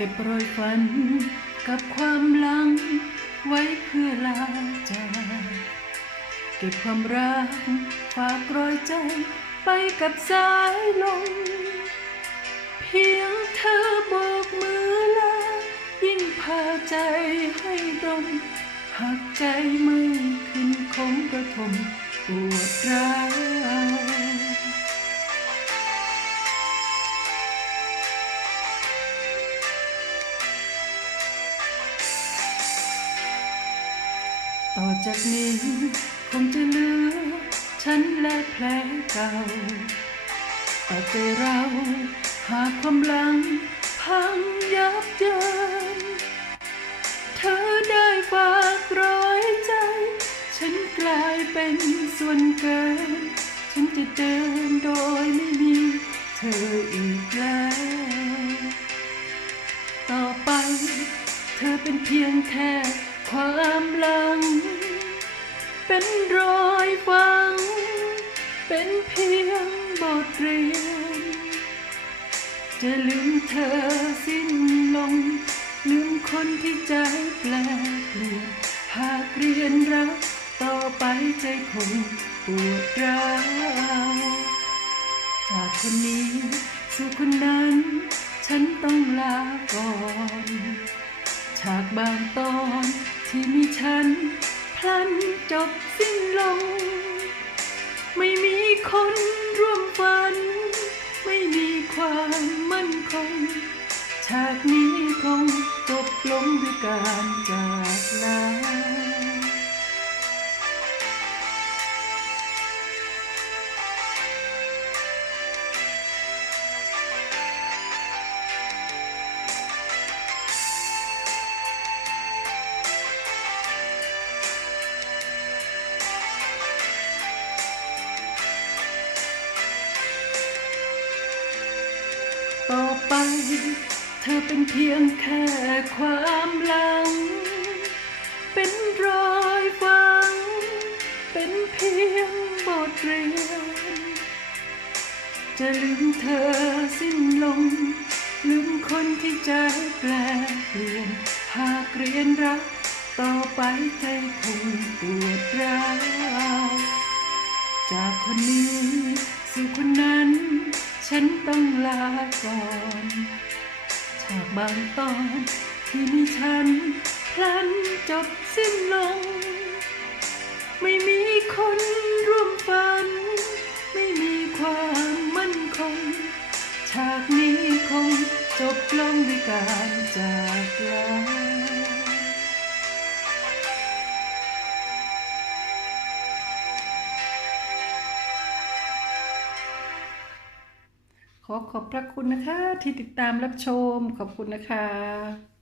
เก็บรอยฝันกับความหลังไว้เพื่อลาจากเก็บความรักฝากรอยใจไปกับสายลมเพียงเธอโบกมือลายิ่งพาใจให้ดมหากใจไม่ขึ้นคงกระทมปวดร้าว ต่อจากนี้คงจะเหลือฉันและแผลเก่าแต่ใจเราหากความหลังพังยับเยินเธอได้ฝากรอยใจ ฉันกลายเป็นส่วนเกิน ฉันจะเดินโดยไม่มีเธออีกแล้วต่อไป เธอเป็นเพียงแค่ ความหลัง เป็นรอยฝัง เป็นเพียงบทเรียน จะลืมเธอสิ้นลง ลืมคนที่ใจแปลเปลี่ยนหากเรียนรักต่อไปใจคงปวดร้าวจากคนนี้สู่คนนั้น ฉันต้องลาก่อน ฉากบางตอน ที่มีฉันพลันจบสิ้นลง ไม่มีคนร่วมฝัน ไม่มีความมั่นคง ฉากนี้คงจบลงด้วยการจากลา ไป เธอเป็นเพียงแค่ความหลัง เป็นรอยฝัง เป็นเพียงบทเรียน จะลืมเธอสิ้นลง ลืมคนที่ใจแปลเปลี่ยน หากเรียนรัก ต่อไปใจคงปวดร้าวจากคนนี้สู่คนนั้น ฉันต้องลาก่อนฉากบางตอนที่มีฉันพลันจบสิ้นลง ไม่มีคนร่วมฝัน ไม่มีความมั่นคง ฉากนี้คงจบลงด้วยการจากลา ขอขอบพระคุณนะคะที่ติดตามรับชมขอบคุณนะคะ